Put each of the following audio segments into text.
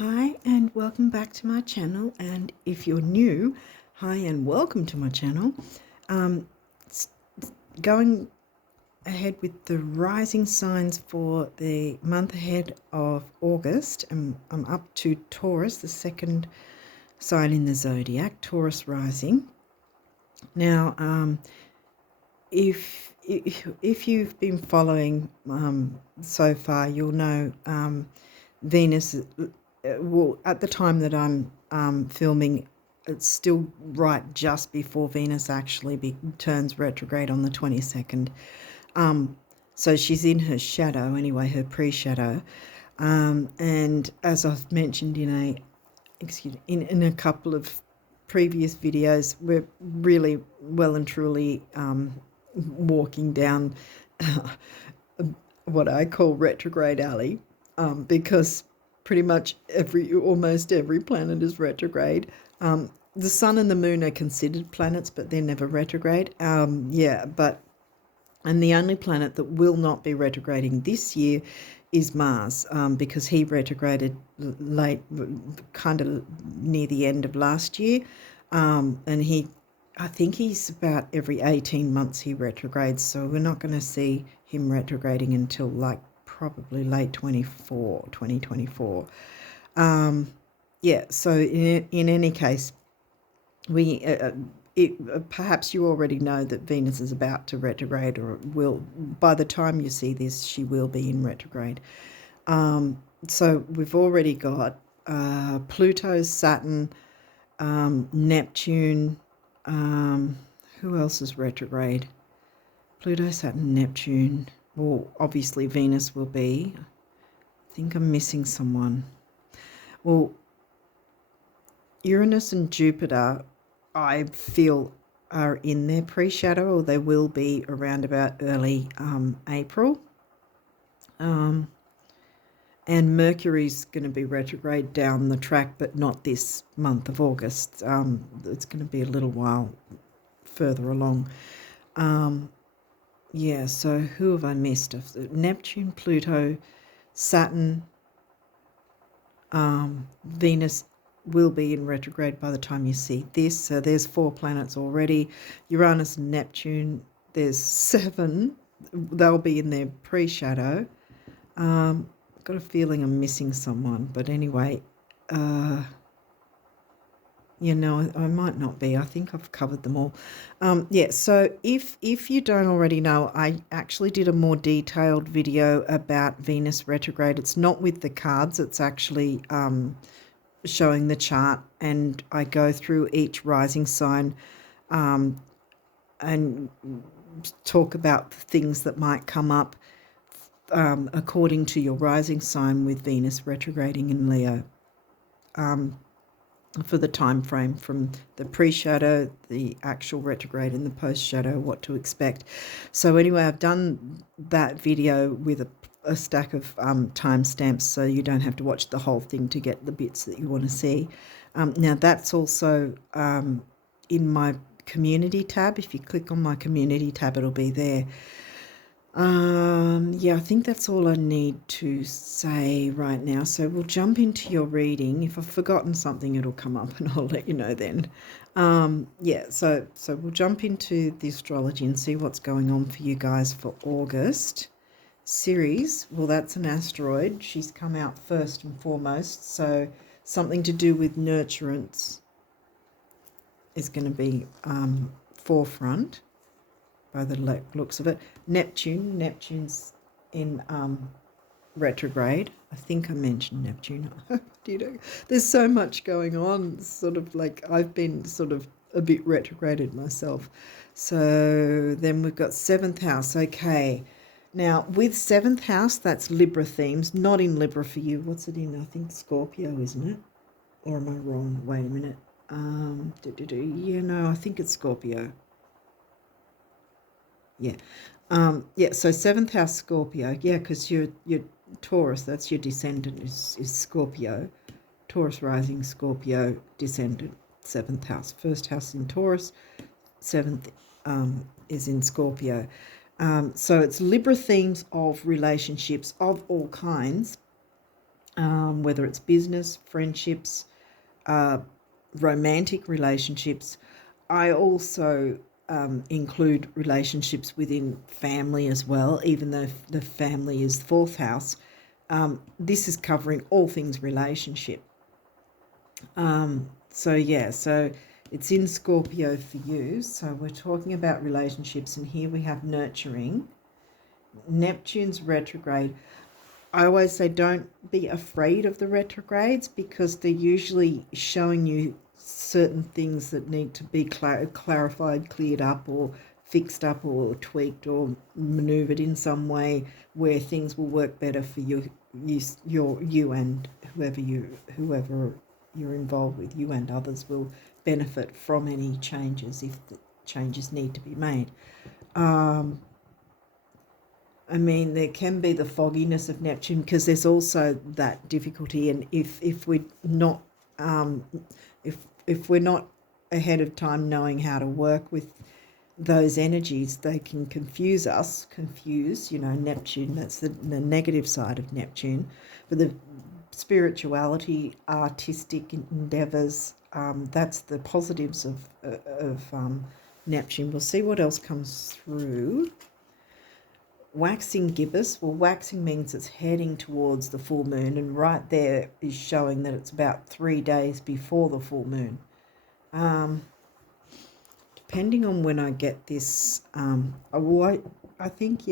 Hi and welcome back to my channel, and if you're new, hi and welcome to my channel. S- Going ahead with the rising signs for the month ahead of August, and I'm up to Taurus, the second sign in the zodiac, Taurus rising. Now, if you've been following so far, you'll know Venus, well, at the time that I'm filming, it's still right just before Venus actually turns retrograde on the 22nd. So she's in her shadow anyway, her pre-shadow. And as I've mentioned in a couple of previous videos, we're really well and truly walking down what I call retrograde alley, because pretty much almost every planet is retrograde. The sun and the moon are considered planets, but they're never retrograde. And the only planet that will not be retrograding this year is Mars, because he retrograded late, kind of near the end of last year, and I think he's about every 18 months he retrogrades, so we're not going to see him retrograding until like probably late 2024. So in any case, perhaps you already know that Venus is about to retrograde, or will, by the time you see this, she will be in retrograde. So we've already got Pluto, Saturn, Neptune. Who else is retrograde? Pluto, Saturn, Neptune. Well, obviously Venus will be. I think I'm missing someone. Well, Uranus and Jupiter, I feel, are in their pre-shadow, or they will be around about early April. And Mercury's going to be retrograde down the track, but not this month of August. It's going to be a little while further along. So who have I missed? Neptune, Pluto, Saturn, Venus will be in retrograde by the time you see this. So there's 4 planets already. Uranus and Neptune, there's 7. They'll be in their pre-shadow. Got a feeling I'm missing someone, but anyway, I might not be. I think I've covered them all. So if you don't already know, I actually did a more detailed video about Venus retrograde. It's not with the cards. It's actually showing the chart, and I go through each rising sign and talk about things that might come up according to your rising sign with Venus retrograding in Leo, for the time frame from the pre-shadow, the actual retrograde, and the post-shadow, what to expect. So anyway, I've done that video with a stack of timestamps, so you don't have to watch the whole thing to get the bits that you want to see. Now that's also in my community tab. If you click on my community tab, it'll be there. I think that's all I need to say right now. So we'll jump into your reading. If I've forgotten something, it'll come up and I'll let you know then. So we'll jump into the astrology and see what's going on for you guys for August. Ceres, well, that's an asteroid. She's come out first and foremost, so something to do with nurturance is going to be forefront by the looks of it. Neptune's in retrograde. I think I mentioned Neptune. There's so much going on, sort of like I've been sort of a bit retrograded myself. So then we've got 7th house. Okay, now with 7th house, that's Libra themes. Not in Libra for you. What's it in? I think Scorpio, isn't it? Or am I wrong? Wait a minute. I think it's Scorpio. So 7th house Scorpio, because you're Taurus, that's your descendant is Scorpio. Taurus rising, Scorpio descendant, 7th house. 1st house in Taurus, 7th is in Scorpio. So it's Libra themes of relationships of all kinds. whether it's business, friendships, romantic relationships. I also include relationships within family as well, even though the family is the fourth house. This is covering all things relationship. So it's in Scorpio for you. So we're talking about relationships, and here we have nurturing. Neptune's retrograde. I always say don't be afraid of the retrogrades, because they're usually showing you certain things that need to be clarified, cleared up, or fixed up, or tweaked, or maneuvered in some way where things will work better for you and whoever you're involved with. You and others will benefit from any changes if the changes need to be made. I mean, there can be the fogginess of Neptune, because there's also that difficulty, and if we're not if we're not ahead of time knowing how to work with those energies, they can confuse us. Neptune, that's the negative side of Neptune. But the spirituality, artistic endeavours, that's the positives of Neptune. We'll see what else comes through. Waxing gibbous. Well, waxing means it's heading towards the full moon, and right there is showing that it's about 3 days before the full moon. Depending on when I get this, I think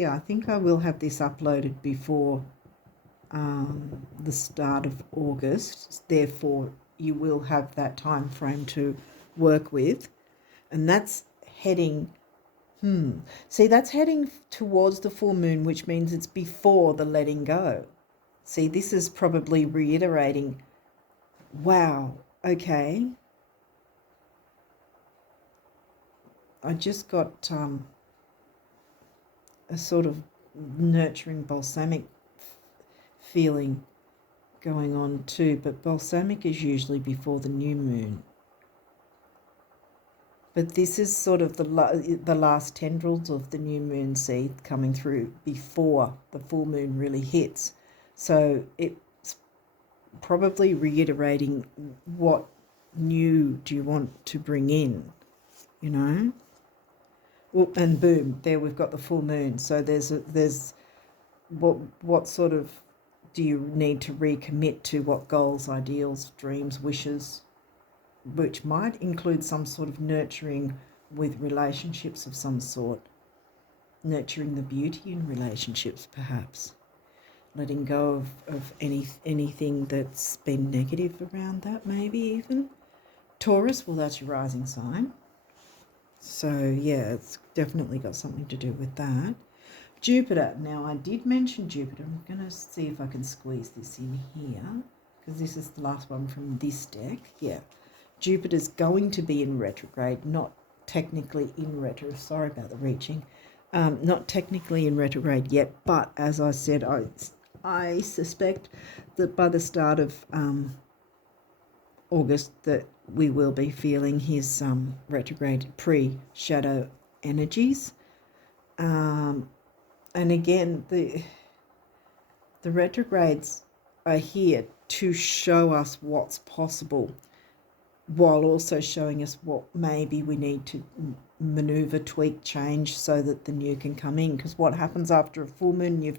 I will have this uploaded before the start of August. Therefore, you will have that time frame to work with, and that's heading. See, that's heading towards the full moon, which means it's before the letting go. See, this is probably reiterating, wow, okay. I just got a sort of nurturing balsamic feeling going on too, but balsamic is usually before the new moon. But this is sort of the last tendrils of the new moon seed coming through before the full moon really hits. So it's probably reiterating, what new do you want to bring in, Well, and boom, there we've got the full moon. So there's what sort of do you need to recommit to? What goals, ideals, dreams, wishes, which might include some sort of nurturing with relationships of some sort, nurturing the beauty in relationships, perhaps letting go of anything that's been negative around that, maybe even. Taurus, well, that's your rising sign, so yeah, it's definitely got something to do with that. Jupiter, now I did mention Jupiter. I'm going to see if I can squeeze this in here, because this is the last one from this deck. Yeah, Jupiter's going to be in retrograde, not technically in retrograde. Sorry about the reaching. Not technically in retrograde yet, but as I said, I suspect that by the start of August that we will be feeling his retrograde pre-shadow energies. And again, the retrogrades are here to show us what's possible, while also showing us what maybe we need to maneuver, tweak, change so that the new can come in. Because what happens after a full moon, you've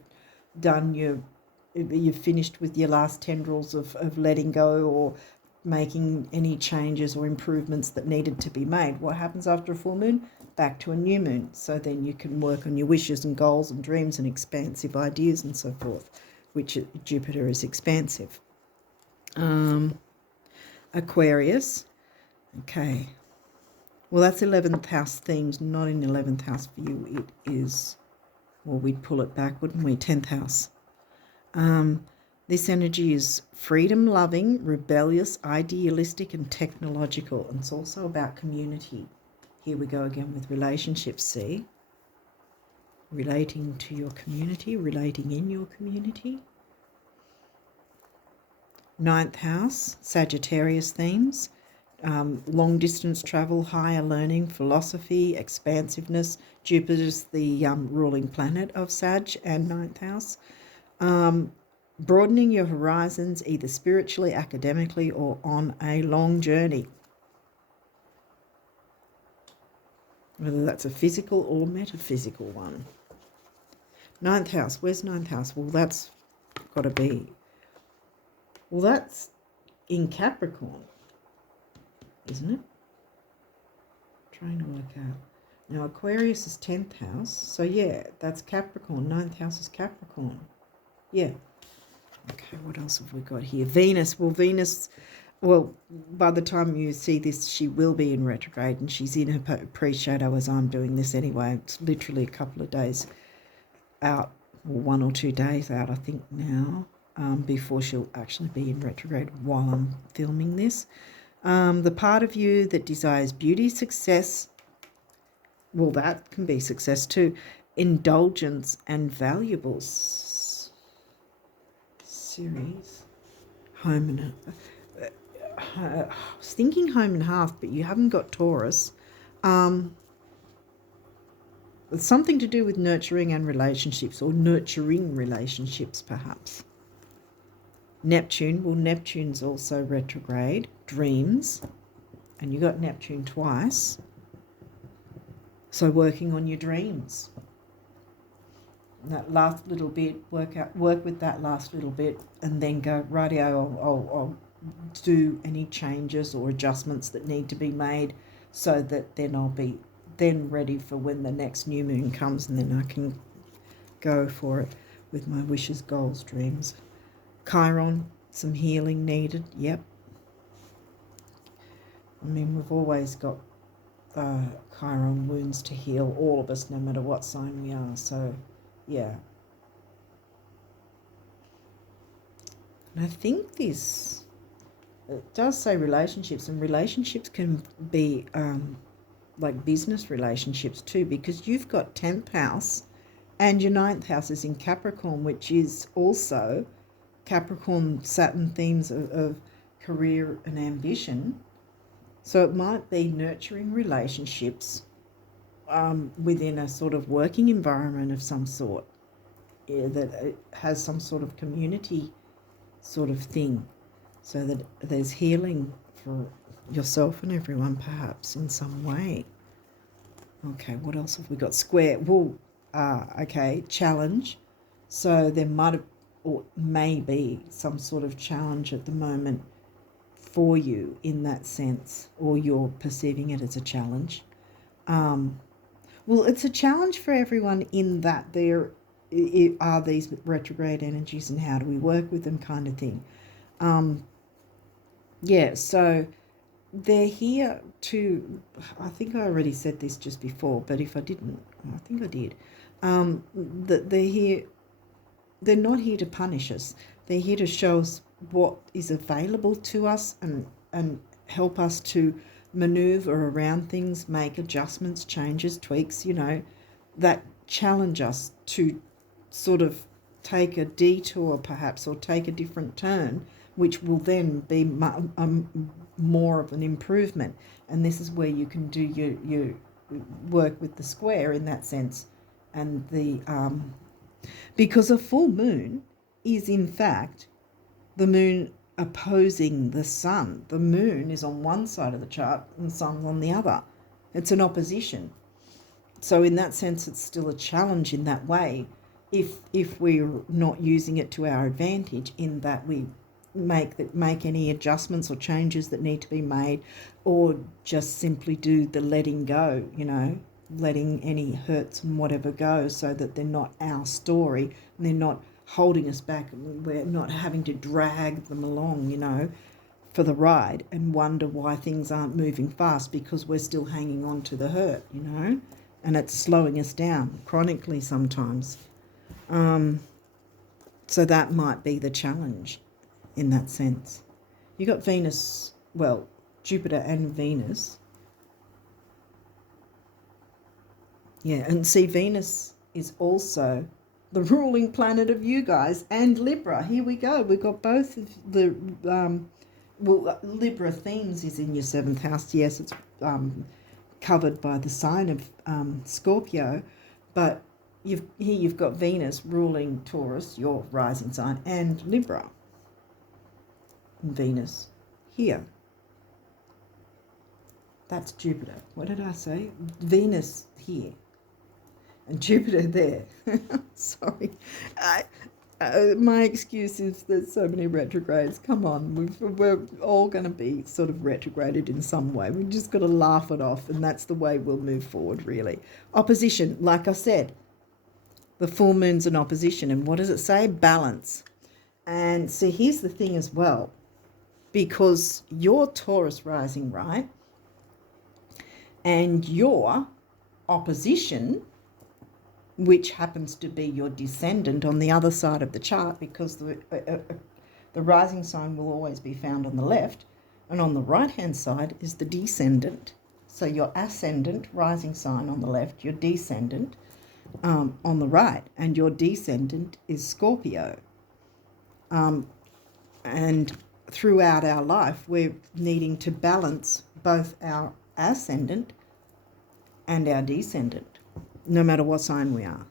finished with your last tendrils of letting go or making any changes or improvements that needed to be made. What happens after a full moon? Back to a new moon. So then you can work on your wishes and goals and dreams and expansive ideas and so forth, which Jupiter is expansive. Aquarius. Okay. Well, that's 11th house themes, not in 11th house for you. It is, well, we'd pull it back, wouldn't we? 10th house. This energy is freedom-loving, rebellious, idealistic, and technological. And it's also about community. Here we go again with relationships, see? Relating to your community, relating in your community. 9th house, Sagittarius themes. Long-distance travel, higher learning, philosophy, expansiveness. Jupiter's the ruling planet of Sag and 9th house. broadening your horizons either spiritually, academically, or on a long journey. Whether that's a physical or metaphysical one. Ninth house. Where's ninth house? Well, that's got to be... Well, that's in Capricorn, isn't it? Trying to work out. Now, Aquarius is 10th house. So, yeah, that's Capricorn. Ninth house is Capricorn. Yeah. Okay, what else have we got here? Venus. Well, by the time you see this, she will be in retrograde, and she's in her pre-shadow as I'm doing this anyway. It's literally a couple of days out, or 1 or 2 days out, I think now, before she'll actually be in retrograde while I'm filming this. The part of you that desires beauty, success, well, that can be success too, indulgence and valuables. Series, home and... I was thinking home and hearth, but you haven't got Taurus. It's something to do with nurturing and relationships, or nurturing relationships perhaps. Neptune, well, Neptune's also retrograde. Dreams, and you got Neptune twice. So working on your dreams. That last little bit, work with that last little bit, and then go, rightio, I'll do any changes or adjustments that need to be made, so that then I'll be then ready for when the next new moon comes, and then I can go for it with my wishes, goals, dreams. Chiron, some healing needed. Yep. I mean, we've always got Chiron wounds to heal, all of us, no matter what sign we are. So, yeah. And I think this, it does say relationships, and relationships can be like business relationships too, because you've got 10th house and your 9th house is in Capricorn, which is also Capricorn Saturn themes of career and ambition. So it might be nurturing relationships within a sort of working environment of some sort, that has some sort of community sort of thing, so that there's healing for yourself and everyone perhaps in some way. Okay, what else have we got? Square. Well, okay, challenge. So there might have, or may be, some sort of challenge at the moment for you in that sense, or you're perceiving it as a challenge. Well, it's a challenge for everyone in that there are these retrograde energies, and how do we work with them, kind of thing. Yeah, so they're here to, I think I already said this just before, but if I didn't, I think I did, that they're not here to punish us. They're here to show us what is available to us, and help us to maneuver around things, make adjustments, changes, tweaks, that challenge us to sort of take a detour perhaps, or take a different turn, which will then be more of an improvement. And this is where you can do your work with the square in that sense. And the because a full moon is in fact the moon opposing the sun. The moon is on one side of the chart and the sun's on the other. It's an opposition. So in that sense, it's still a challenge in that way, if we're not using it to our advantage, in that we make any adjustments or changes that need to be made, or just simply do the letting go, letting any hurts and whatever go, so that they're not our story and they're not holding us back. We're not having to drag them along, for the ride, and wonder why things aren't moving fast, because we're still hanging on to the hurt, and it's slowing us down chronically sometimes. So that might be the challenge in that sense. You got Venus, well, Jupiter and Venus. Yeah, and see, Venus is also the ruling planet of you guys, and Libra. Here we go. We've got both of the, Libra themes is in your 7th house. Yes, it's covered by the sign of Scorpio, but you've got Venus ruling Taurus, your rising sign, and Libra. And Venus here. That's Jupiter. What did I say? Venus here. And Jupiter there. Sorry. My excuse is there's so many retrogrades. Come on, we're all going to be sort of retrograded in some way. We've just got to laugh it off, and that's the way we'll move forward, really. Opposition, like I said, the full moon's an opposition. And what does it say? Balance. And see, here's the thing as well. Because you're Taurus rising, right? And your opposition, which happens to be your descendant on the other side of the chart, because the rising sign will always be found on the left, and on the right-hand side is the descendant. So your ascendant, rising sign on the left, your descendant on the right, and your descendant is Scorpio. And throughout our life, we're needing to balance both our ascendant and our descendant, no matter what sign we are.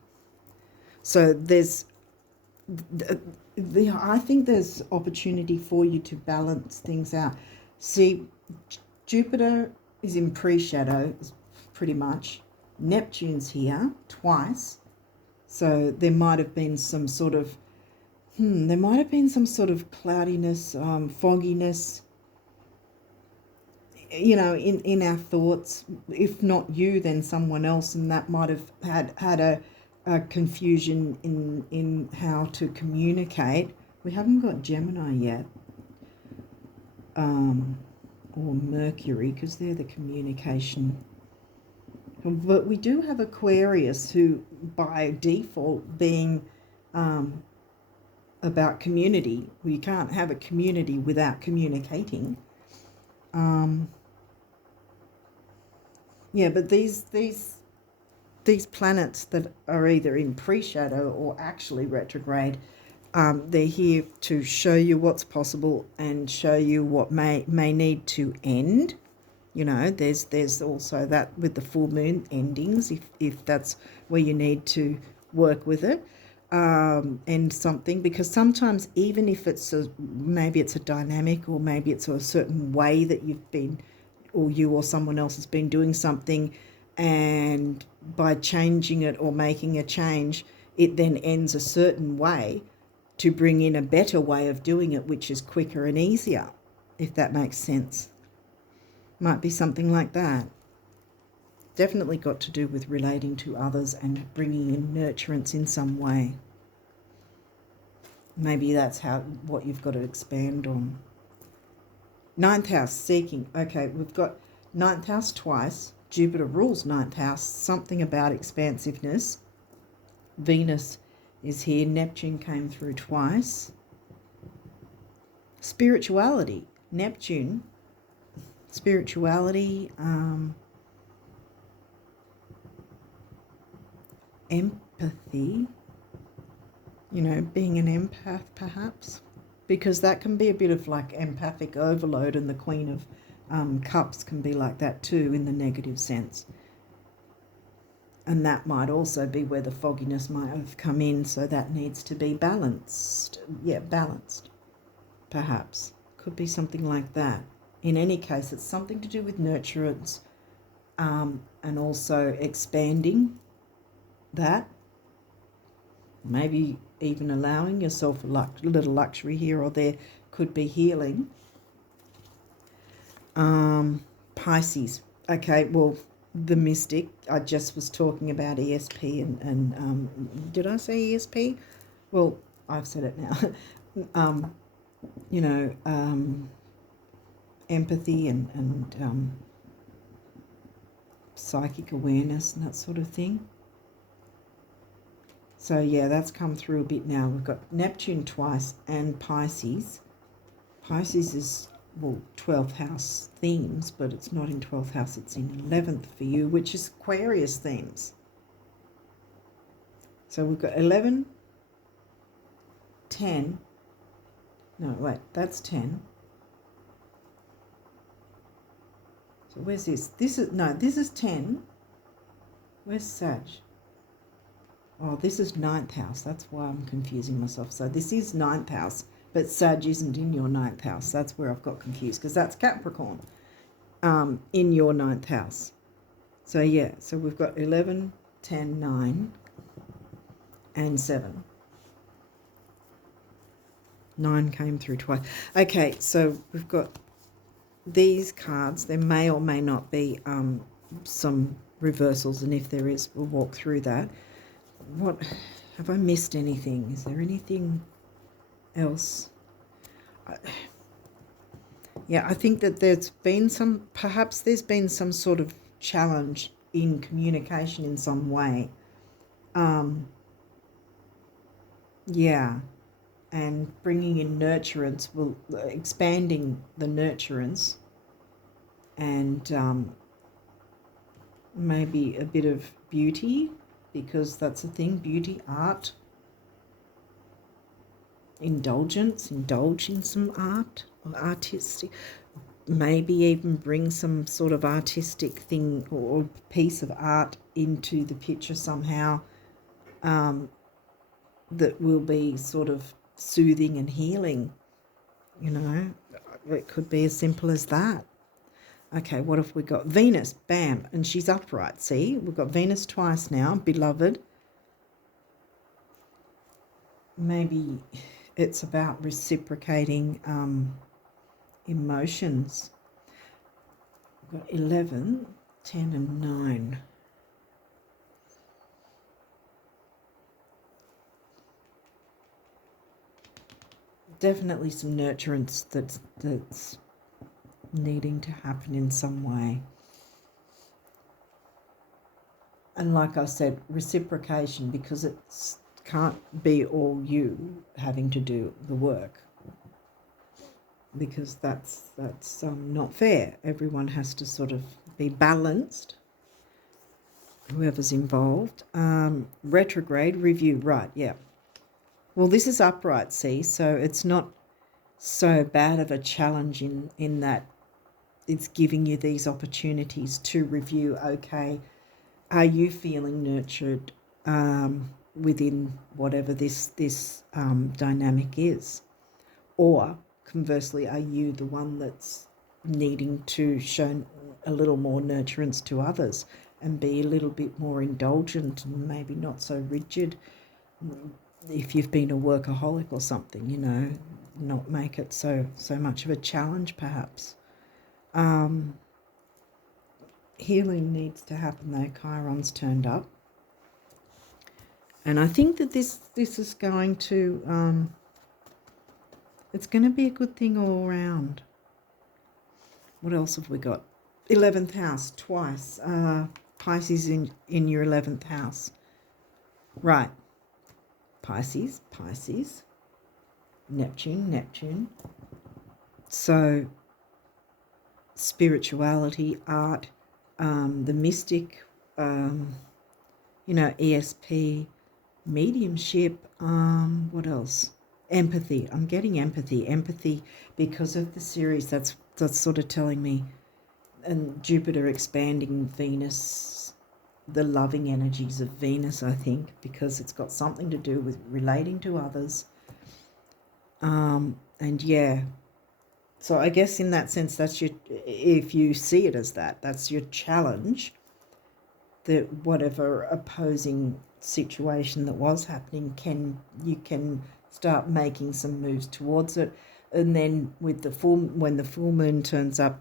So I think there's opportunity for you to balance things out. See, Jupiter is in pre-shadow, pretty much. Neptune's here twice. So there might have been some sort of cloudiness, fogginess, in our thoughts. If not you, then someone else, and that might have had a confusion in how to communicate. We haven't got Gemini yet, or Mercury, because they're the communication. But we do have Aquarius, who by default being about community. We can't have a community without communicating. But these planets that are either in pre-shadow or actually retrograde, they're here to show you what's possible and show you what may need to end. There's also that with the full moon endings, if that's where you need to work with it, end something, because sometimes even if maybe it's a dynamic, or maybe it's a certain way that you've been, or you or someone else has been doing something, and by changing it or making a change, it then ends a certain way to bring in a better way of doing it, which is quicker and easier, if that makes sense. Might be something like that. Definitely got to do with relating to others and bringing in nurturance in some way. Maybe that's what you've got to expand on. Ninth house, seeking. Okay, we've got ninth house twice. Jupiter rules ninth house, something about expansiveness. Venus is here. Neptune came through twice. Spirituality. Neptune. Spirituality. Empathy. Being an empath perhaps. Because that can be a bit of like empathic overload, and the Queen of Cups can be like that too, in the negative sense. And that might also be where the fogginess might have come in, so that needs to be balanced. Yeah, balanced, perhaps. Could be something like that. In any case, it's something to do with nurturance, and also expanding that. Maybe even allowing yourself a little luxury here or there. Could be healing. Pisces. Okay, well, the mystic. I just was talking about ESP and did I say ESP? Well, I've said it now. Empathy and psychic awareness and that sort of thing. So yeah, that's come through a bit now. We've got Neptune twice and Pisces. Pisces is, 12th house themes, but it's not in 12th house, it's in 11th for you, which is Aquarius themes. So we've got 11, 10. No, wait, that's 10. So where's this? This is 10. Where's Sag? Oh, this is ninth house. That's why I'm confusing myself. So this is ninth house, but Sag isn't in your ninth house. That's where I've got confused, because that's Capricorn in your ninth house. So yeah, so we've got 11, 10, 9, and 7. 9 came through twice. Okay, so we've got these cards. There may or may not be some reversals, and if there is, we'll walk through that. What have I missed? Anything? Is there anything else? Yeah, I think that perhaps there's been some sort of challenge in communication in some way. Yeah, and bringing in nurturance expanding the nurturance, and maybe a bit of beauty, because that's a thing, beauty, art, indulge in some art or artistic, maybe even bring some sort of artistic thing or piece of art into the picture somehow, that will be sort of soothing and healing. It could be as simple as that. Okay, what have we got? Venus, bam, and she's upright. See, we've got Venus twice now, beloved. Maybe it's about reciprocating emotions. We've got 11, 10, and 9. Definitely some nurturance that's needing to happen in some way. And like I said, reciprocation, because it can't be all you having to do the work, because that's not fair. Everyone has to sort of be balanced, whoever's involved. Retrograde review, right, yeah. Well, this is upright, see, so it's not so bad of a challenge in that it's giving you these opportunities to review, okay, are you feeling nurtured within whatever this dynamic is? Or conversely, are you the one that's needing to show a little more nurturance to others and be a little bit more indulgent and maybe not so rigid? If you've been a workaholic or something, not make it so much of a challenge perhaps. Healing needs to happen though. Chiron's turned up. And I think that this is going to, it's going to be a good thing all around. What else have we got? 11th house, twice. Pisces in your 11th house. Right. Pisces, Neptune. So spirituality, art, the mystic, ESP, mediumship, what else? Empathy. I'm getting empathy because of the series. That's sort of telling me, and Jupiter expanding Venus, the loving energies of Venus, I think, because it's got something to do with relating to others. And yeah, so I guess in that sense, that's if you see it as that's your challenge, that whatever opposing situation that was happening, you can start making some moves towards it. And then with when the full moon turns up,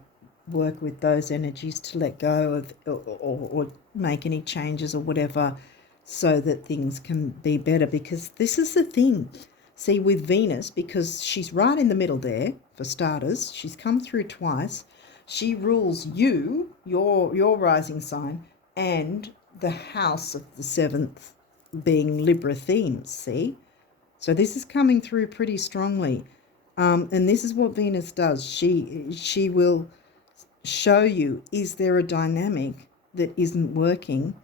work with those energies to let go of or make any changes or whatever, so that things can be better. Because this is the thing, see, with Venus, because she's right in the middle there, for starters, she's come through twice. She rules your rising sign, and the house of the 7th being Libra themes, see? So this is coming through pretty strongly. And this is what Venus does. She will show you, is there a dynamic that isn't working,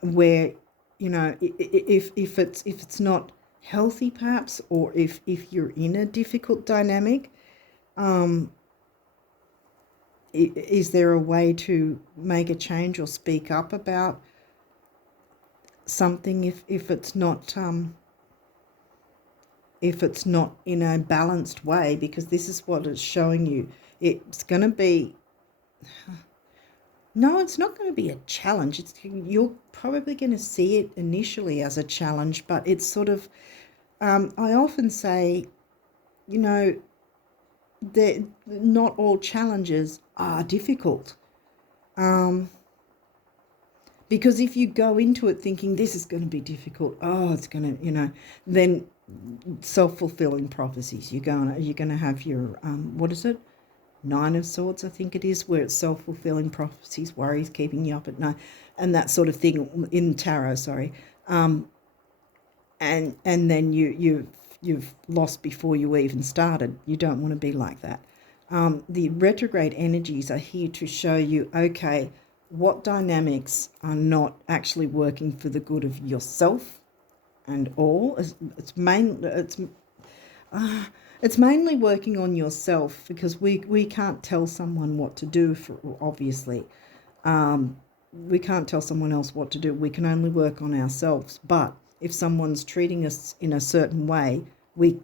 where, if it's not healthy perhaps, or if you're in a difficult dynamic, is there a way to make a change or speak up about something if it's not in a balanced way, because this is what it's showing you. It's going to be, no, it's not going to be a challenge. You're probably going to see it initially as a challenge, but it's sort of, I often say, you know, that not all challenges are difficult. Because if you go into it thinking this is going to be difficult, it's going to, you know, then self-fulfilling prophecies. You're going to have your, what is it? Nine of Swords, I think it is, where it's self-fulfilling prophecies, worries keeping you up at night, and that sort of thing in tarot. Sorry, and then you've lost before you even started. You don't want to be like that. The retrograde energies are here to show you, okay, what dynamics are not actually working for the good of yourself and all. It's mainly working on yourself, because we can't tell someone what to do, obviously. We can't tell someone else what to do. We can only work on ourselves. But if someone's treating us in a certain way, we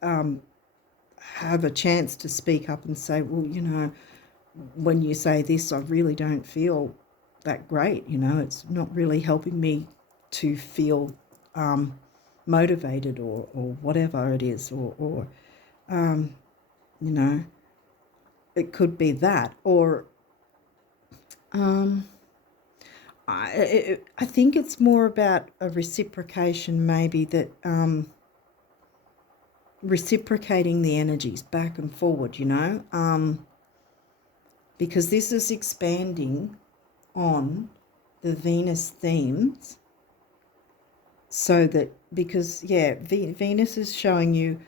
have a chance to speak up and say, well, you know, when you say this, I really don't feel that great. You know, it's not really helping me to feel motivated or whatever it is, or you know, it could be that, or I think it's more about a reciprocation, maybe, that reciprocating the energies back and forward, you know, because this is expanding on the Venus themes, so that, because, yeah, Venus is showing you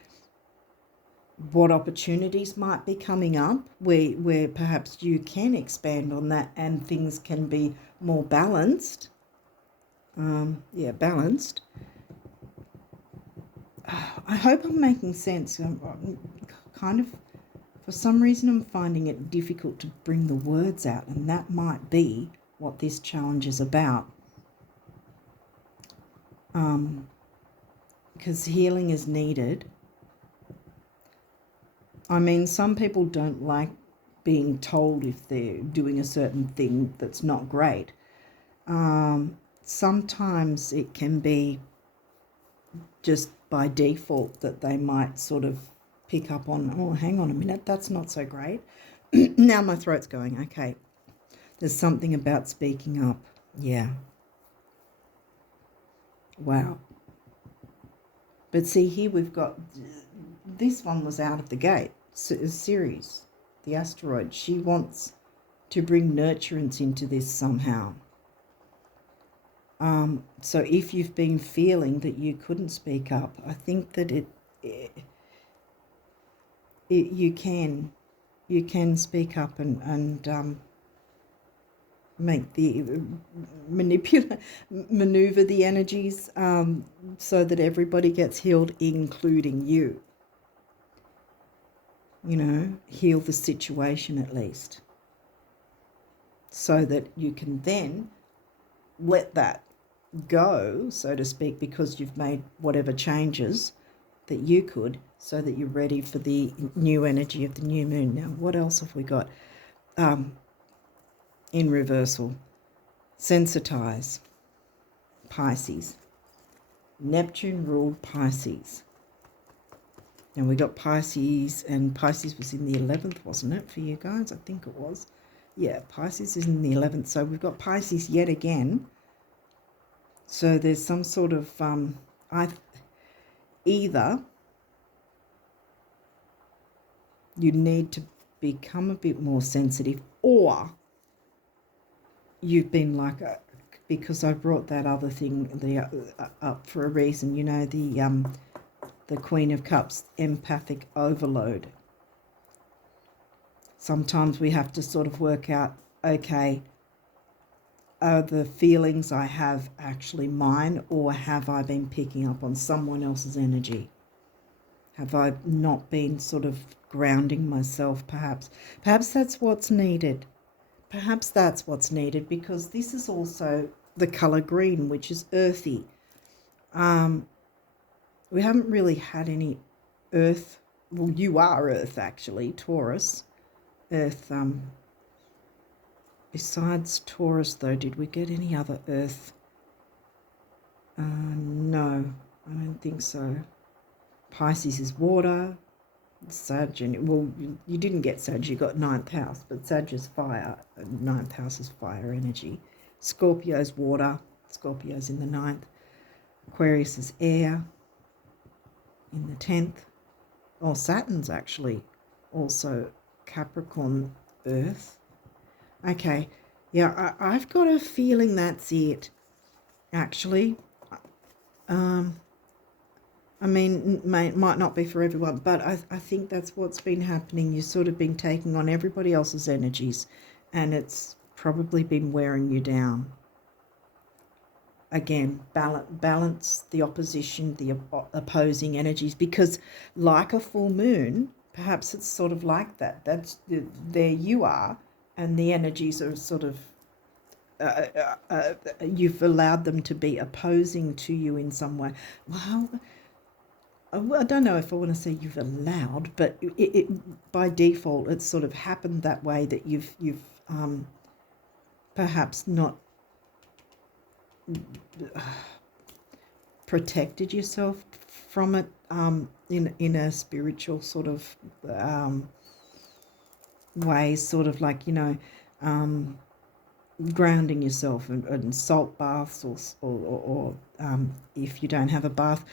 what opportunities might be coming up where perhaps you can expand on that and things can be more balanced. Balanced. I hope I'm making sense. I'm kind of, for some reason, I'm finding it difficult to bring the words out, and that might be what this challenge is about. Because healing is needed. I mean, some people don't like being told if they're doing a certain thing that's not great. Sometimes it can be just by default that they might sort of pick up on, oh, hang on a minute, that's not so great. Now my throat's going, okay. There's something about speaking up. Yeah. Wow. But see, here we've got, this one was out of the gate. Ceres, the asteroid, she wants to bring nurturance into this somehow. So if you've been feeling that you couldn't speak up, I think that you can speak up and make the maneuver the energies so that everybody gets healed, including you. You know, heal the situation at least, so that you can then let that go, so to speak, because you've made whatever changes that you could, so that you're ready for the new energy of the new moon. Now, what else have we got in reversal? Sensitize, Pisces. Neptune ruled Pisces. Now we got Pisces, and Pisces was in the 11th, wasn't it, for you guys? I think it was. Yeah, Pisces is in the 11th. So we've got Pisces yet again. So there's some sort of either you need to become a bit more sensitive, or you've been like, because I brought that other thing up for a reason, you know, the Queen of Cups, empathic overload. Sometimes we have to sort of work out, okay, are the feelings I have actually mine, or have I been picking up on someone else's energy? Have I not been sort of grounding myself, perhaps? Perhaps that's what's needed. Perhaps that's what's needed, because this is also the colour green, which is earthy. We haven't really had any earth. Well, you are earth, actually, Taurus. Earth. Besides Taurus, though, did we get any other earth? No, I don't think so. Pisces is water. Sag, well, you didn't get Sag, you got 9th house, but Sag is fire. 9th house is fire energy. Scorpio's water. Scorpio's in the 9th. Aquarius is air in the 10th. Or Saturn's actually also Capricorn, earth. Okay, yeah, I've got a feeling that's it, actually. I mean, might not be for everyone, but I think that's what's been happening. You've sort of been taking on everybody else's energies, and it's probably been wearing you down. Again, balance the opposition, the opposing energies, because like a full moon, perhaps it's sort of like that. That's there you are, and the energies are sort of you've allowed them to be opposing to you in some way. Well, I don't know if I want to say you've allowed, but it by default it's sort of happened that way, that you've perhaps not protected yourself from it in a spiritual sort of way, sort of like, grounding yourself in salt baths, or if you don't have a bath,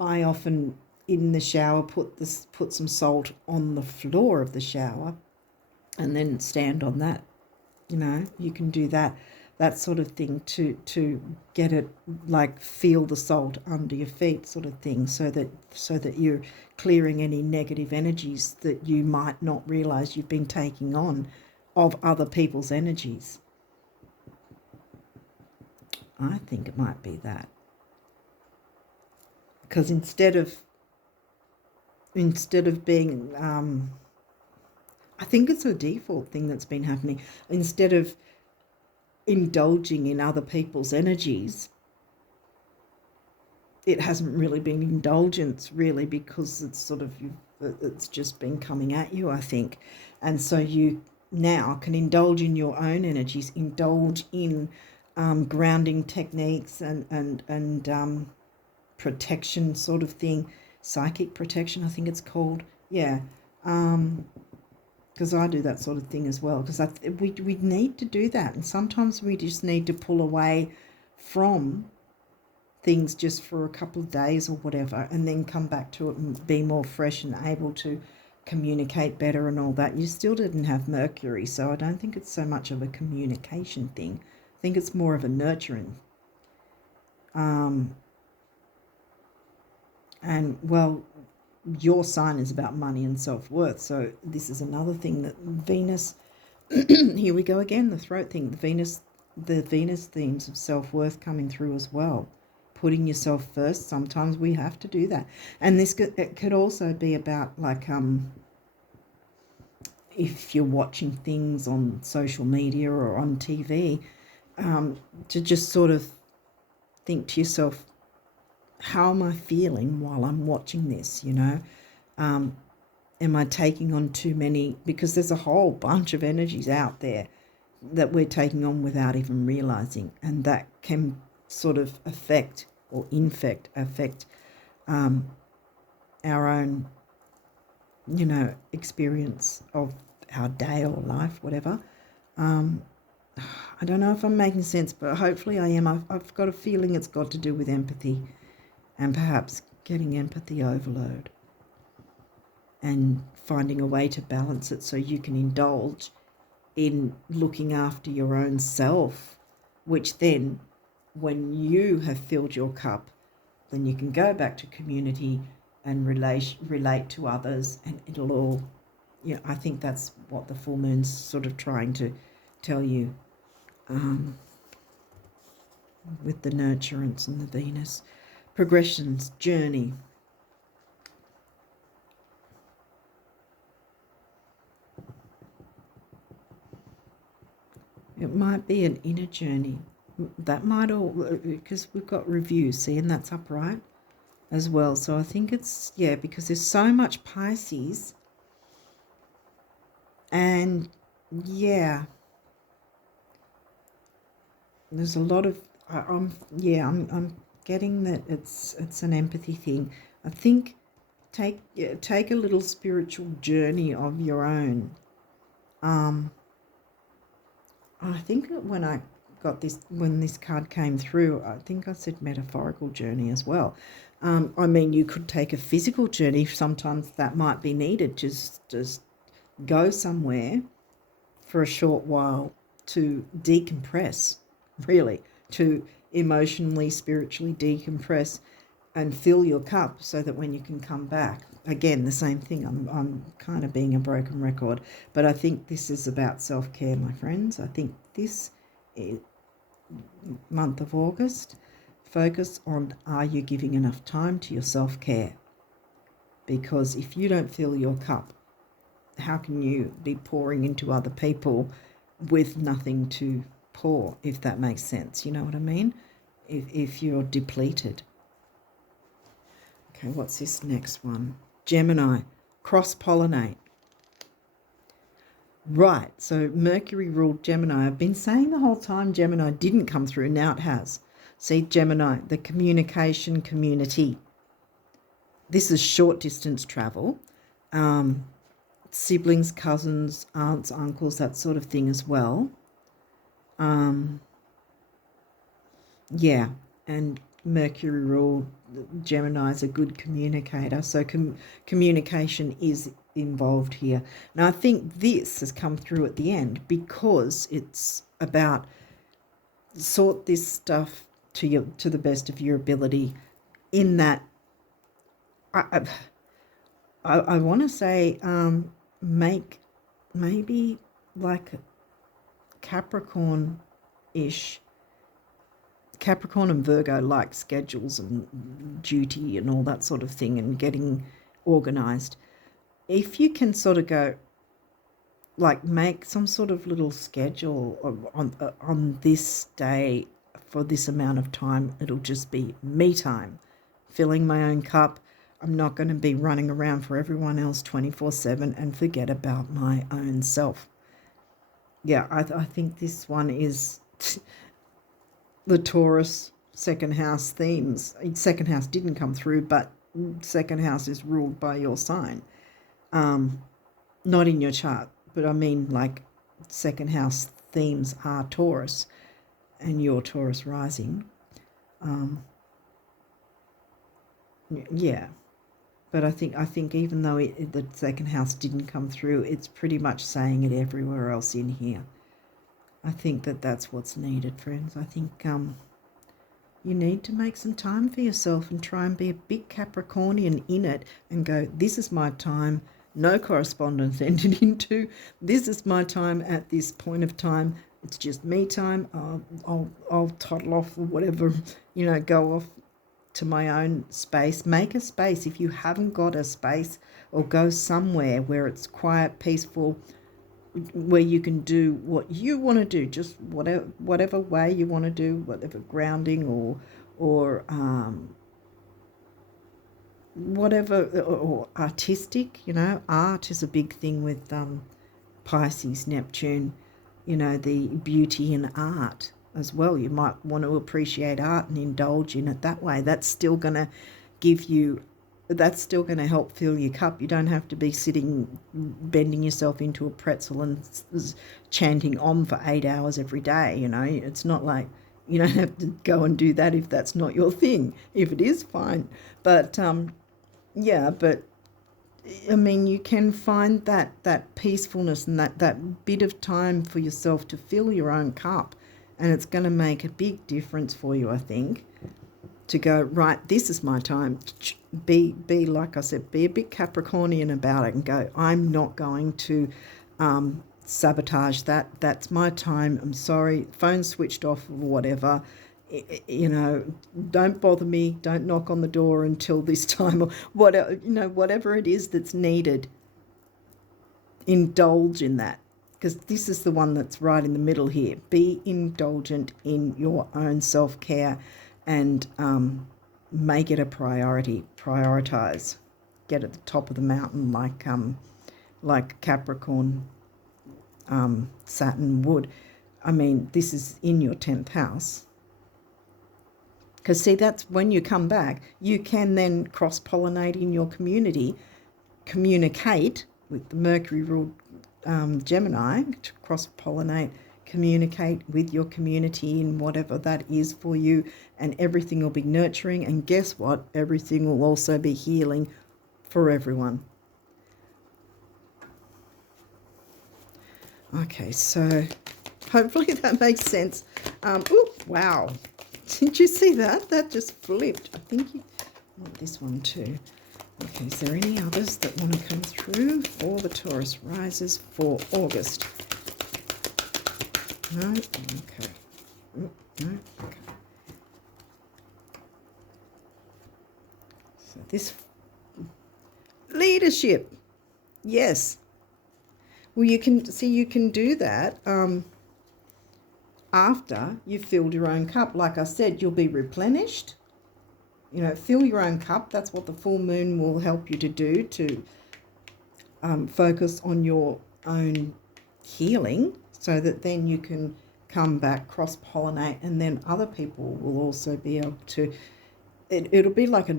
I often in the shower put some salt on the floor of the shower and then stand on that. You can do that sort of thing to get it, like feel the salt under your feet sort of thing, so that you're clearing any negative energies that you might not realize you've been taking on of other people's energies. I think it might be that. Because instead of being I think it's a default thing that's been happening. Instead of indulging in other people's energies, it hasn't really been indulgence, really, because it's sort of it's just been coming at you, I think. And so you now can indulge in your own energies, indulge in grounding techniques and protection sort of thing, psychic protection, I think it's called. Yeah. Because I do that sort of thing as well, because we need to do that, and sometimes we just need to pull away from things just for a couple of days or whatever, and then come back to it and be more fresh and able to communicate better and all that. You still didn't have Mercury, so I don't think it's so much of a communication thing. I think it's more of a nurturing. And well, your sign is about money and self-worth, so this is another thing that Venus here we go again, the throat thing, the Venus themes of self-worth coming through as well, putting yourself first. Sometimes we have to do that, and it could also be about, like, if you're watching things on social media or on TV, to just sort of think to yourself, how am I feeling while I'm watching this? Am I taking on too many? Because there's a whole bunch of energies out there that we're taking on without even realizing, and that can sort of affect our own, experience of our day or life, whatever. I don't know if I'm making sense, but hopefully I am. I've got a feeling it's got to do with empathy, and perhaps getting empathy overload and finding a way to balance it so you can indulge in looking after your own self, which then, when you have filled your cup, then you can go back to community and relate to others, and it'll all, I think that's what the full moon's sort of trying to tell you, with the nurturance and the Venus. Progressions, journey. It might be an inner journey. that might all, because we've got review, see, and that's upright as well. So I think it's, yeah, because there's so much Pisces, and yeah, there's a lot of, I'm getting that it's an empathy thing. I think take a little spiritual journey of your own. I think that when this card came through, I think I said metaphorical journey as well. I mean, you could take a physical journey. Sometimes that might be needed. Just go somewhere for a short while to decompress, really, to emotionally, spiritually decompress and fill your cup so that when you can come back, again, the same thing. I'm kind of being a broken record, but I think this is about self-care, my friends. I think this month of August, focus on, are you giving enough time to your self-care? Because if you don't fill your cup, how can you be pouring into other people with nothing to pour, if that makes sense? You know what I mean? If you're depleted. Okay, what's this next one? Gemini, cross-pollinate. Right, so Mercury ruled Gemini. I've been saying the whole time Gemini didn't come through. Now it has. See, Gemini, the communication community. This is short distance travel. Siblings, cousins, aunts, uncles, that sort of thing as well. Yeah, and Mercury ruled Gemini is a good communicator, so communication is involved here. Now, I think this has come through at the end because it's about sort this stuff to the best of your ability. In that, I want to say make maybe like Capricorn-ish. Capricorn and Virgo like schedules and duty and all that sort of thing and getting organised. If you can sort of go, like, make some sort of little schedule on this day for this amount of time, it'll just be me time, filling my own cup. I'm not going to be running around for everyone else 24/7 and forget about my own self. Yeah, I think this one is the Taurus second house themes. Second house didn't come through, but second house is ruled by your sign. Not in your chart, but I mean, like, second house themes are Taurus and your Taurus rising. Yeah, but I think even though the second house didn't come through, it's pretty much saying it everywhere else in here. I think that's what's needed, friends. I think you need to make some time for yourself and try and be a big Capricornian in it and go, this is my time, no correspondence entered into. This is my time at this point of time. It's just me time. I'll toddle off or whatever, go off to my own space. Make a space. If you haven't got a space, or go somewhere where it's quiet, peaceful, where you can do what you want to do, just whatever way you want to do, whatever grounding or whatever, or artistic. Art is a big thing with Pisces, Neptune. The beauty in art as well. You might want to appreciate art and indulge in it that way. That's still going to help fill your cup. You don't have to be sitting, bending yourself into a pretzel and chanting Om for 8 hours every day. It's not like you don't have to go and do that if that's not your thing. If it is, fine. But but I mean, you can find that peacefulness and that bit of time for yourself to fill your own cup, and it's going to make a big difference for you, I think. To go, right, this is my time. Be like I said, be a bit Capricornian about it and go, I'm not going to sabotage that. That's my time. I'm sorry. Phone switched off or whatever. Don't bother me. Don't knock on the door until this time, or whatever, whatever it is that's needed. Indulge in that. because this is the one that's right in the middle here. Be indulgent in your own self-care and make it a priority. Prioritize. Get at the top of the mountain like Capricorn, Saturn would. I mean, this is in your 10th house. Because, see, that's when you come back, you can then cross-pollinate in your community, communicate with the Mercury ruled Gemini, to cross-pollinate, communicate with your community in whatever that is for you, and everything will be nurturing. And guess what? Everything will also be healing for everyone. Okay, so hopefully that makes sense. Oh, wow. Did you see that? That just flipped. I think you want this one too. Okay, is there any others that want to come through for the Taurus rises for August? No? Okay. No? Okay. So this leadership. Yes. Well, you can do that after you've filled your own cup. Like I said, you'll be replenished. You know, fill your own cup. That's what the full moon will help you to do, to focus on your own healing, so that then you can come back, cross-pollinate, and then other people will also be able to, it'll be like a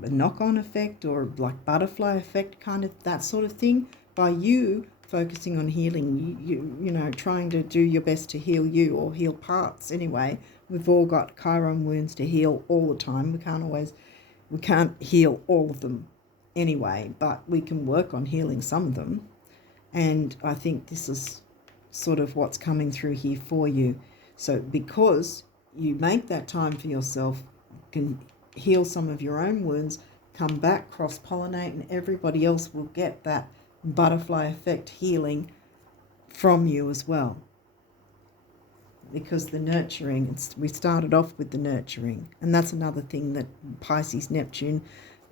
knock-on effect, or like butterfly effect, kind of that sort of thing. By you focusing on healing, you know, trying to do your best to heal you, or heal parts anyway. We've all got Chiron wounds to heal all the time. We can't heal all of them anyway, but we can work on healing some of them. And I think this is sort of what's coming through here for you. So because you make that time for yourself, you can heal some of your own wounds, come back, cross-pollinate, and everybody else will get that butterfly effect healing from you as well. Because the nurturing, we started off with the nurturing, and that's another thing that Pisces Neptune,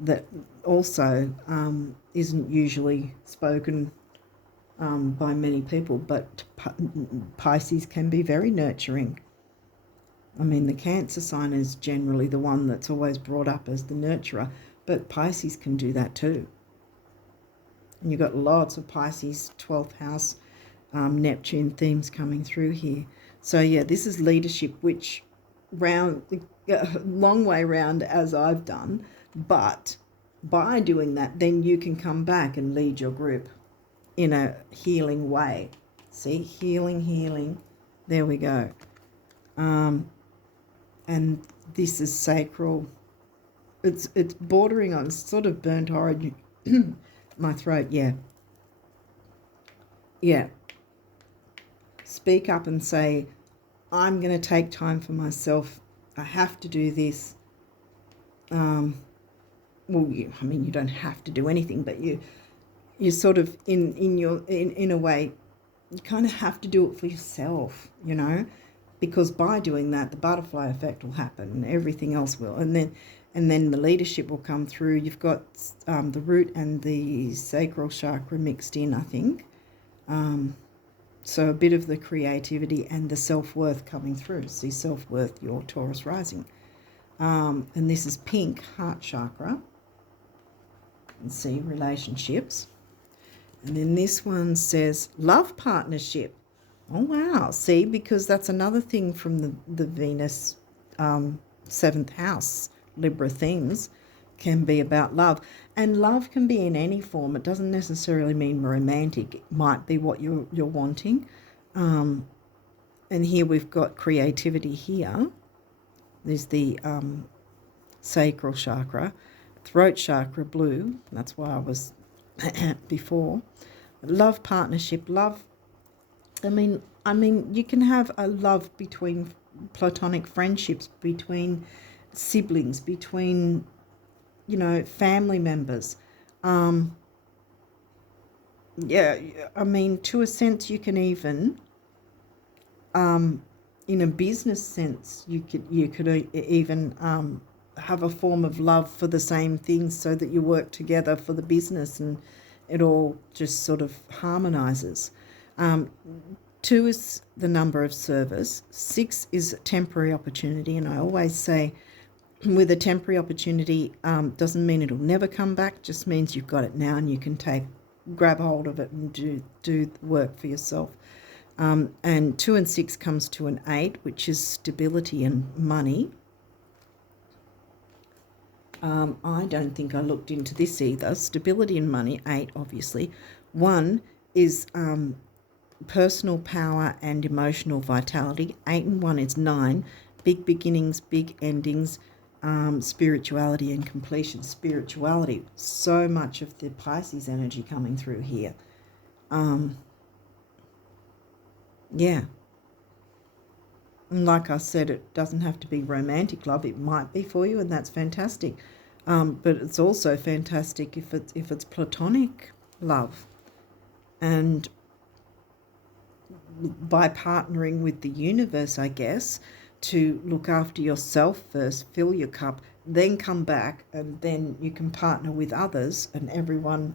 that also isn't usually spoken by many people, but Pisces can be very nurturing. I mean, the Cancer sign is generally the one that's always brought up as the nurturer, but Pisces can do that too. And you've got lots of Pisces 12th house Neptune themes coming through here. So yeah, this is leadership, which long way round as I've done, but by doing that, then you can come back and lead your group in a healing way. See, healing. There we go. And this is sacral. It's bordering on sort of burnt orange. My throat, yeah. Speak up and say, I'm going to take time for myself. I have to do this. Well, you don't have to do anything, but you sort of in a way, you kind of have to do it for yourself, you know, because by doing that, the butterfly effect will happen, and everything else will, and then the leadership will come through. You've got the root and the sacral chakra mixed in, I think. So a bit of the creativity and the self-worth coming through. See, self-worth, your Taurus rising. And this is pink, heart chakra. And see, relationships. And then this one says love partnership. Oh, wow. See, because that's another thing from the Venus 7th house, Libra themes, can be about love. And love can be in any form. It doesn't necessarily mean romantic. It might be what you're wanting. And here we've got creativity here. There's the sacral chakra, throat chakra, blue. That's why I was before. Love partnership, love. I mean, you can have a love between platonic friendships, between siblings, between, you know, family members. To a sense, you can even, in a business sense, you could even have a form of love for the same things, so that you work together for the business, and it all just sort of harmonizes. 2 is the number of service. 6 is temporary opportunity, and I always say with a temporary opportunity, doesn't mean it'll never come back, just means you've got it now and you can grab hold of it and do the work for yourself. And 2 and 6 comes to an 8, which is stability and money. I don't think I looked into this either. Stability and money, 8 obviously. 1 is personal power and emotional vitality. 8 and 1 is 9. Big beginnings, big endings, spirituality and completion. Spirituality, so much of the Pisces energy coming through here. Yeah. And like I said, it doesn't have to be romantic love. It might be for you, and that's fantastic. But it's also fantastic if it's platonic love. And by partnering with the universe, I guess, to look after yourself first, fill your cup, then come back, and then you can partner with others, and everyone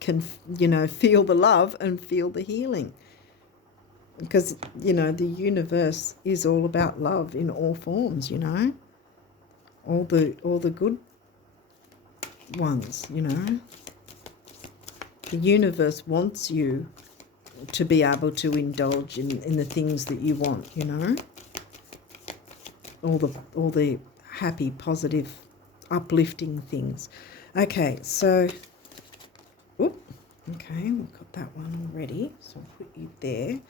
can, feel the love and feel the healing. Because, the universe is all about love in all forms, all the good ones, The universe wants you to be able to indulge in the things that you want, all the happy, positive, uplifting things. Okay, so, okay, we've got that one already, so I'll put you there.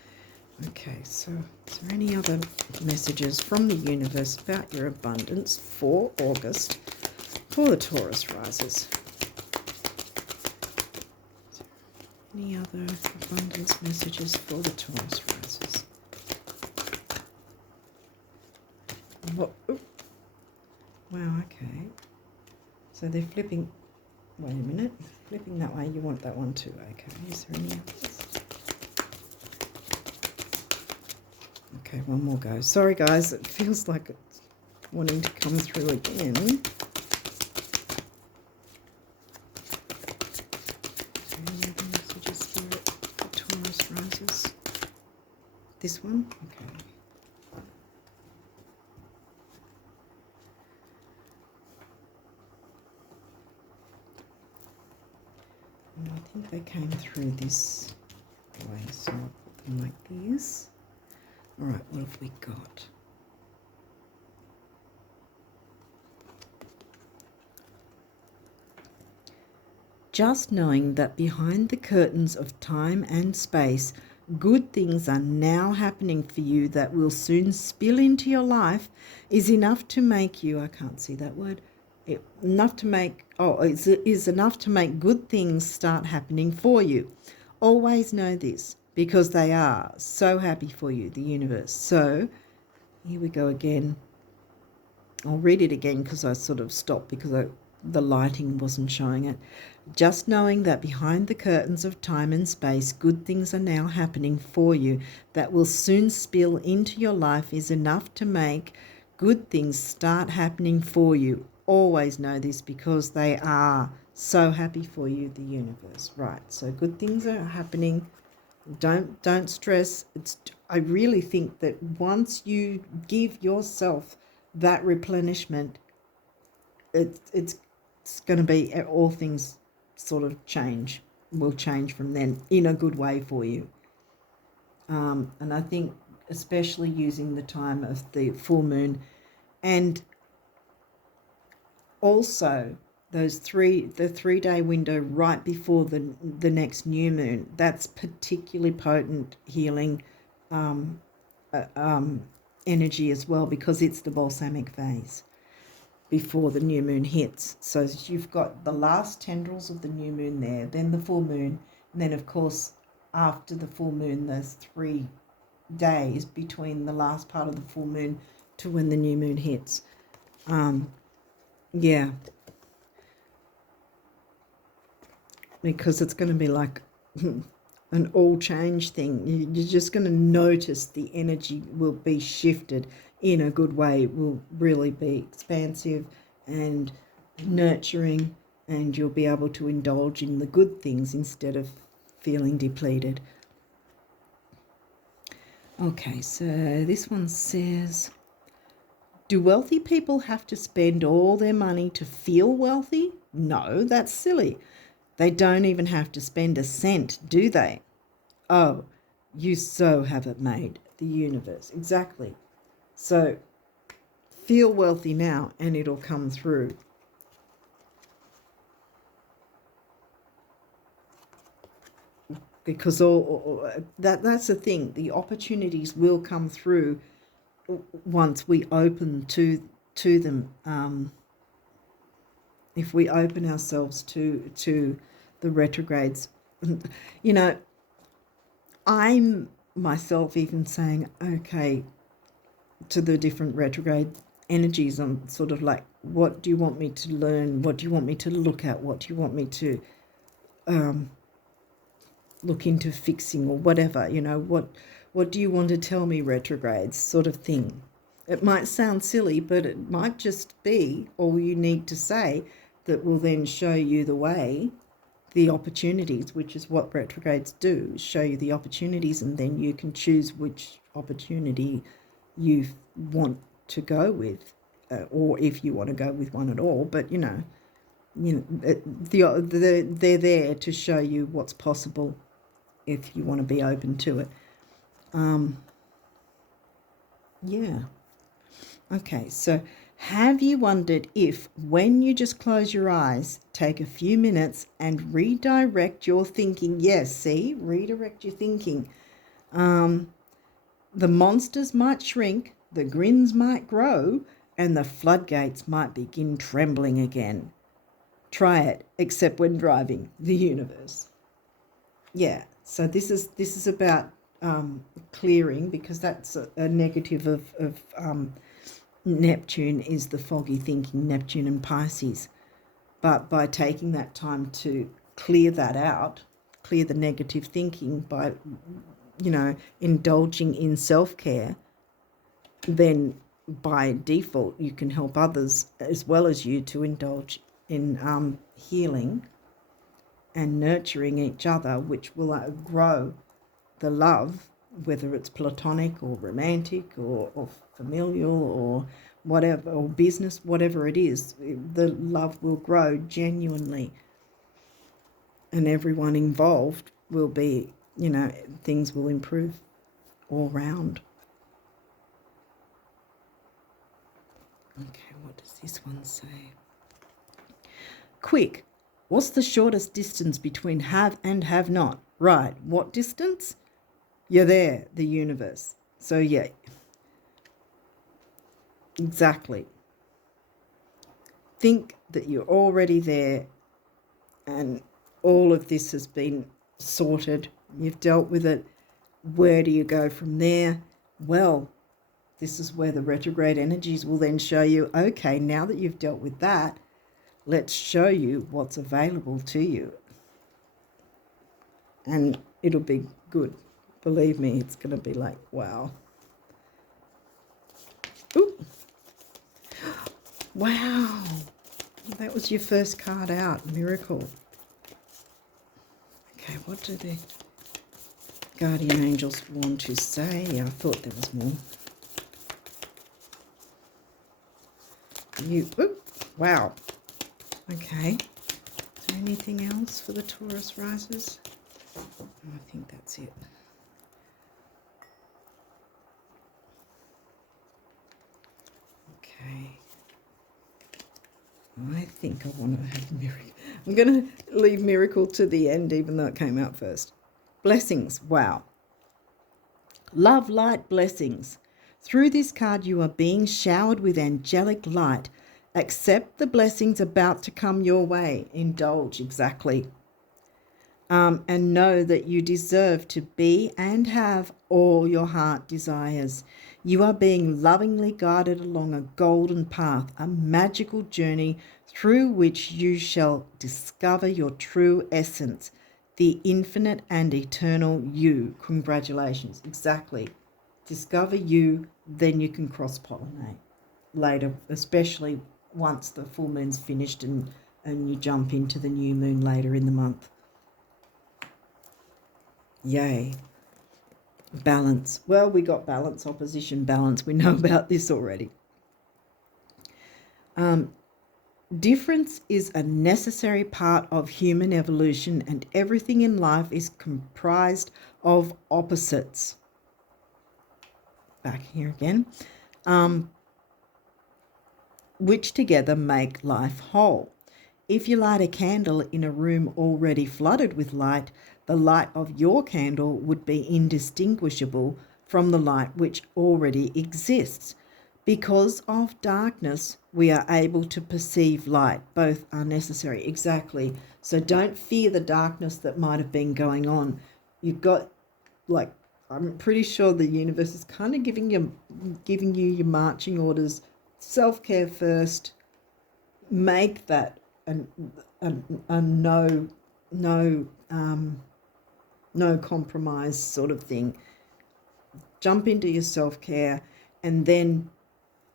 Okay, so is there any other messages from the universe about your abundance for August for the Taurus risers? Any other abundance messages for the Taurus risers? What? Wow, okay. So they're flipping. Wait a minute. Flipping that way. You want that one too. Okay. Is there any others? Okay, one more go. Sorry, guys. It feels like it's wanting to come through again. This one? Okay. And I think they came through this way, so I'll put them like this. All right, what have we got? Just knowing that behind the curtains of time and space, good things are now happening for you that will soon spill into your life is enough to make you, I can't see that word, is enough to make good things start happening for you. Always know this, because they are so happy for you, the universe. So here we go again. I'll read it again because I sort of stopped because the lighting wasn't showing it. Just knowing that behind the curtains of time and space, good things are now happening for you that will soon spill into your life is enough to make good things start happening for you. Always know this, because they are so happy for you, the universe. Right, so good things are happening. Don't stress. I really think that once you give yourself that replenishment, it's going to be, all things sort of will change from then in a good way for you. And I think especially using the time of the full moon, and also the 3-day window right before the next new moon, that's particularly potent healing energy as well, because it's the balsamic phase before the new moon hits. So you've got the last tendrils of the new moon there, then the full moon, and then of course after the full moon there's 3 days between the last part of the full moon to when the new moon hits. Yeah, because it's going to be like an all change thing. You're just going to notice the energy will be shifted in a good way. It will really be expansive and nurturing and you'll be able to indulge in the good things instead of feeling depleted. Okay, so this one says, do wealthy people have to spend all their money to feel wealthy? No, that's silly. They don't even have to spend a cent, do they? Oh, you so have it made, the universe. Exactly. So feel wealthy now and it'll come through. Because that's the thing. The opportunities will come through once we open to them. If we open ourselves to the retrogrades, you know, I'm myself even saying, okay, to the different retrograde energies, I'm sort of like, what do you want me to learn? What do you want me to look at? What do you want me to look into fixing or whatever? You know, what do you want to tell me, retrogrades, sort of thing. It might sound silly, but it might just be all you need to say that will then show you the way, the opportunities, which is what retrogrades do, show you the opportunities, and then you can choose which opportunity you want to go with, or if you want to go with one at all. But they're there to show you what's possible if you want to be open to it. Yeah. Okay, so have you wondered if, when you just close your eyes, take a few minutes and redirect your thinking? Yes, see, redirect your thinking. The monsters might shrink, the grins might grow, and the floodgates might begin trembling again. Try it, except when driving the universe. Yeah, so this is about clearing, because that's a negative of Neptune is the foggy thinking, Neptune and Pisces. But by taking that time to clear that out, clear the negative thinking by, indulging in self-care, then by default you can help others as well as you to indulge in healing and nurturing each other, which will grow the love, whether it's platonic or romantic or familial or whatever, or business, whatever it is. The love will grow genuinely, and everyone involved will be, things will improve all round. Okay, what does this one say? Quick, what's the shortest distance between have and have not? Right, what distance? You're there, the universe. So yeah, exactly. Think that you're already there and all of this has been sorted. You've dealt with it. Where do you go from there? Well, this is where the retrograde energies will then show you, okay, now that you've dealt with that, let's show you what's available to you. And it'll be good. Believe me, it's going to be like, wow. Ooh. Wow. That was your first card out, Miracle. Okay, what do the guardian angels want to say? I thought there was more. Wow. Okay. Is there anything else for the Taurus risers? I think that's it. Okay. I think I want to have Miracle. I'm going to leave Miracle to the end, even though it came out first. Blessings. Wow. Love, light, blessings. Through this card, you are being showered with angelic light. Accept the blessings about to come your way. Indulge, exactly. And know that you deserve to be and have all your heart desires. You are being lovingly guided along a golden path, a magical journey through which you shall discover your true essence, the infinite and eternal you. Congratulations. Exactly. Discover you, then you can cross-pollinate later, especially once the full moon's finished and and you jump into the new moon later in the month. Yay. Balance. Well, we got balance, opposition, balance. We know about this already. Difference is a necessary part of human evolution, and everything in life is comprised of opposites. Back here again. Which together make life whole. If you light a candle in a room already flooded with light, the light of your candle would be indistinguishable from the light which already exists. Because of darkness, we are able to perceive light. Both are necessary. Exactly. So don't fear the darkness that might have been going on. You've got, like, I'm pretty sure the universe is kind of giving you your marching orders. Self-care first. Make that a no compromise sort of thing. Jump into your self-care, and then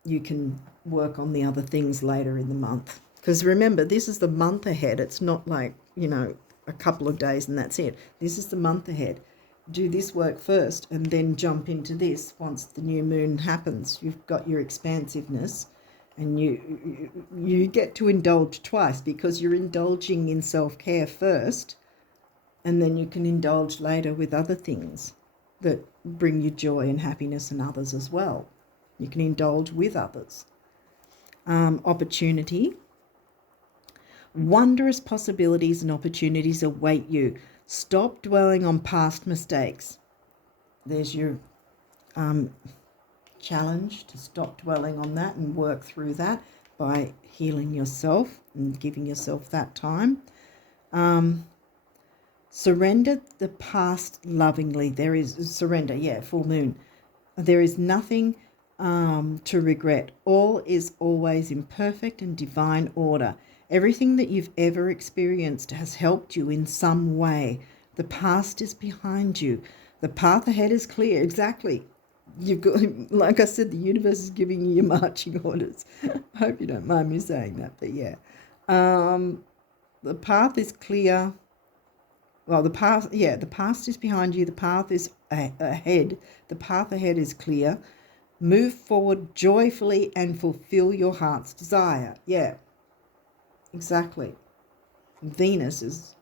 you can work on the other things later in the month. Because remember, this is the month ahead. It's not like, a couple of days and that's it. This is the month ahead. Do this work first and then jump into this once the new moon happens. You've got your expansiveness, and you get to indulge twice, because you're indulging in self-care first, and then you can indulge later with other things that bring you joy and happiness and others as well. You can indulge with others. Opportunity. Wondrous possibilities and opportunities await you. Stop dwelling on past mistakes. There's your challenge, to stop dwelling on that and work through that by healing yourself and giving yourself that time. Surrender the past lovingly. There is surrender, full moon. There is nothing to regret. All is always in perfect and divine order. Everything that you've ever experienced has helped you in some way. The past is behind you. The path ahead is clear. Exactly. You've got, like I said, the universe is giving you your marching orders. I hope you don't mind me saying that, but yeah. The path is clear. Well, the past is behind you. The path is ahead. The path ahead is clear. Move forward joyfully and fulfill your heart's desire. Yeah, exactly. Venus is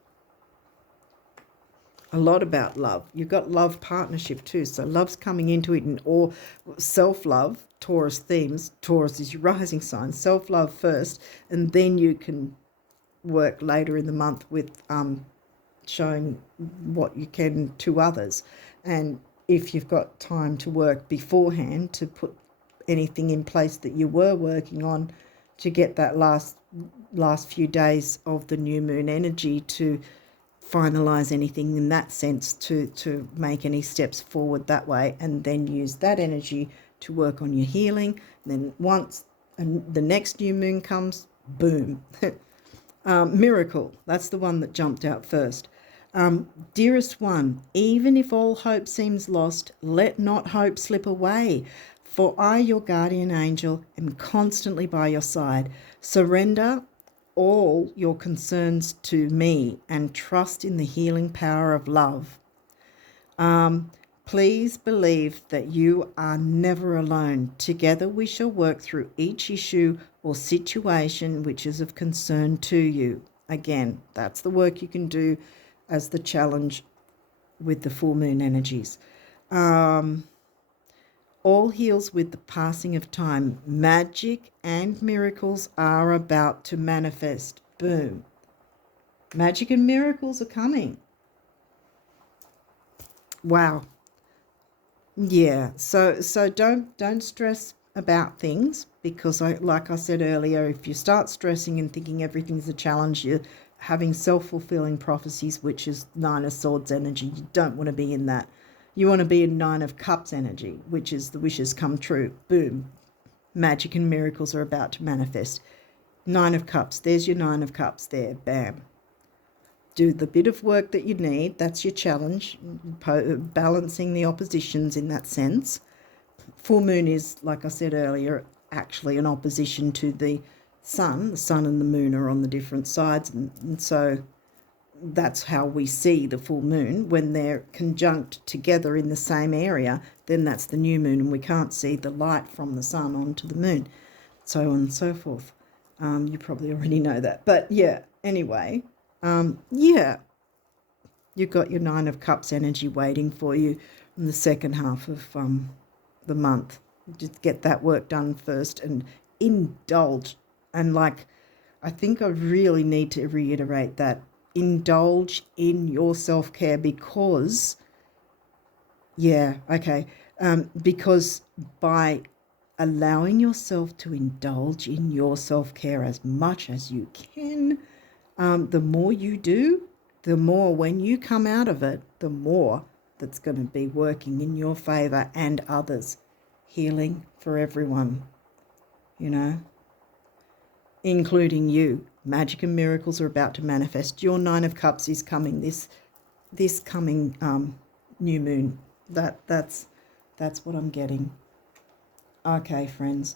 a lot about love. You've got love partnership too. So love's coming into it, or self-love, Taurus themes. Taurus is your rising sign. Self-love first, and then you can work later in the month with showing what you can to others. And if you've got time to work beforehand to put anything in place that you were working on, to get that last few days of the new moon energy to finalize anything in that sense, to make any steps forward that way, and then use that energy to work on your healing. And then once the next new moon comes, boom. Miracle, that's the one that jumped out first. Dearest one, even if all hope seems lost, let not hope slip away, for I, your guardian angel, am constantly by your side. Surrender all your concerns to me and trust in the healing power of love. Please believe that you are never alone. Together we shall work through each issue or situation which is of concern to you. Again, that's the work you can do as the challenge with the full moon energies. All heals with the passing of time. Magic and miracles are about to manifest. Boom. Magic and miracles are coming. Wow. Yeah. So don't stress about things, because like I said earlier, if you start stressing and thinking everything's a challenge, you're having self-fulfilling prophecies, which is Nine of Swords energy. You don't want to be in that. You want to be in Nine of Cups energy, which is the wishes come true. Boom. Magic and miracles are about to manifest. Nine of Cups. There's your Nine of Cups there. Bam. Do the bit of work that you need. That's your challenge. Balancing the oppositions in that sense. Full moon is, like I said earlier, actually an opposition to the sun. The sun and the moon are on the different sides, and so that's how we see the full moon. When they're conjunct together in the same area, then that's the new moon, and we can't see the light from the sun onto the moon, so on and so forth. You probably already know that, but yeah, anyway, yeah, you've got your Nine of Cups energy waiting for you in the second half of the month. Just get that work done first and indulge. And like, I think I really need to reiterate that. Indulge in your self-care because, yeah, okay, because by allowing yourself to indulge in your self-care as much as you can, the more you do, the more when you come out of it, the more that's going to be working in your favor and others. Healing for everyone, you know, including you. Magic and miracles are about to manifest. Your Nine of Cups is coming this coming new moon. That's what I'm getting. Okay, friends.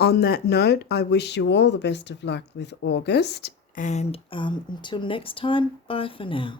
On that note, I wish you all the best of luck with August, and until next time, bye for now.